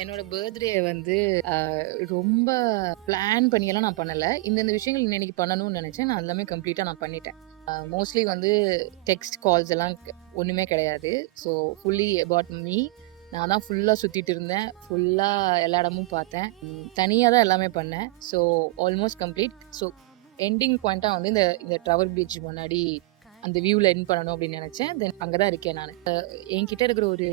என்னோட பர்த்டே வந்து ரொம்ப பிளான் பண்ணியெல்லாம் நான் பண்ணல. இந்தந்த விஷயங்கள் இன்னைக்கு பண்ணணும்னு நெனச்சேன். நான் எல்லாமே கம்ப்ளீட்டா நான் பண்ணிட்டேன். மோஸ்ட்லி வந்து டெக்ஸ்ட் கால்ஸ் எல்லாம் ஒண்ணுமே கிடையாது. So fully about me. நான் தான் ஃபுல்லா சுத்திட்டு இருந்தேன். ஃபுல்லா எல்லா இடமும் பார்த்தேன். தனியா தான் எல்லாமே பண்ணேன். So almost complete. So ending பாயிண்ட்டா வந்து இந்த இந்த டவர் பீச் முன்னாடி அந்த வியூல எண்ட் பண்ணணும் அப்படின்னு நெனச்சேன். தென் அங்க தான் இருக்கேன் நானு. என்கிட்ட இருக்கிற ஒரு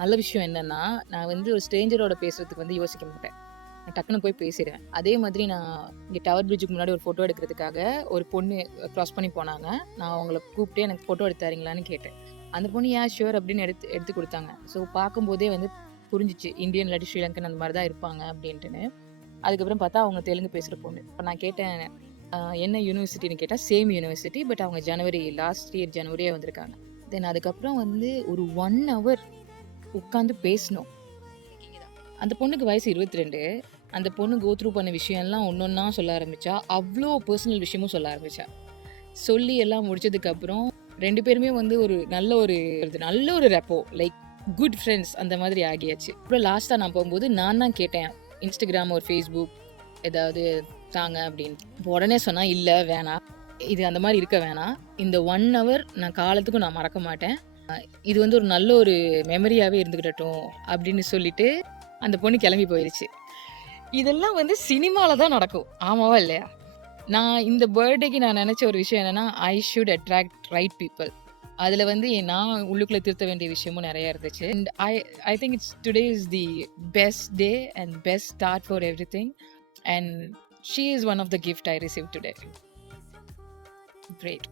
நல்ல விஷயம் என்னன்னா, நான் வந்து ஒரு ஸ்ட்ரேஞ்சரோட பேசுறதுக்கு வந்து யோசிக்க மாட்டேன். நான் டக்குனு போய் பேசிருவேன். அதே மாதிரி நான் இங்க டவர் பிரிட்ஜுக்கு முன்னாடி ஒரு ஃபோட்டோ எடுக்கிறதுக்காக ஒரு பொண்ணு கிராஸ் பண்ணி போனாங்க. நான் அவங்கள கூப்பிட்டு எனக்கு ஃபோட்டோ எடுத்து தரீங்களான்னு கேட்டேன். அந்த பொண்ணு ஷூர் அப்படின்னு எடுத்து எடுத்து குடுத்தாங்க. ஸோ பார்க்கும்போதே வந்து புரிஞ்சுச்சு. இந்தியன் இல்லாட்டி ஸ்ரீலங்கன் அந்த மாரி தான் இருப்பாங்க அப்படின்ட்டுன்னு. அதுக்கப்புறம் பார்த்தா அவங்க தெலுங்கு பேசுற பொண்ணு. அப்ப நான் கேட்டேன், என்ன யூனிவர்சிட்டின்னு கேட்டா, சேம் யூனிவர்சிட்டி. பட் அவங்க லாஸ்ட் இயர் ஜனவரியே வந்திருக்காங்க. தென் அதுக்கப்புறம் வந்து ஒரு 1 ஹவர் உட்காந்து பேசினோம். அந்த பொண்ணுக்கு வயசு 22. அந்த பொண்ணு கோ த்ரூ பண்ண விஷயம்லாம் ஒன்னொன்னா சொல்ல ஆரம்பிச்சா. அவ்ளோ பெர்சனல் விஷயமும் சொல்ல ஆரம்பிச்சா. சொல்லி எல்லாம் முடிச்சதுக்கப்புறம் 2 பேருமே வந்து ஒரு நல்ல ஒரு ரெப்போ. லைக் குட் ஃப்ரெண்ட்ஸ் அந்த மாதிரி ஆகியாச்சு. அப்புறம் லாஸ்ட்டா நான் போகும்போது நான் தான் கேட்டேன். Instagram ஒரு Facebook ஏதாவது தாங்க அப்படின்னு. அப்போ உடனே சொன்னா, "இல்ல வேணாம். இது அந்த மாரி இருக்க வேணாம். இந்த 1 ஹவர் நான் காலத்துக்கும் நான் மறக்க மாட்டேன். இது வந்து ஒரு நல்ல ஒரு மெமரியாவே இருந்துக்கிடட்டும்" அப்படின்னு சொல்லிட்டு அந்த பொண்ணு கிளம்பி போயிருச்சு. இதெல்லாம் வந்து சினிமால தான் நடக்கும். ஆமாவா? இல்லையா? நான் இந்த பர்த்டேக்கு நான் நெனச்ச ஒரு விஷயம் என்னன்னா, I should attract right people. அதுல வந்து நான் உள்ளுக்குள்ள திருத்த வேண்டிய விஷயமும் நெறைய இருந்துச்சு. And I think today is the best day and best start for everything. And she is one of the gift I received today. Great.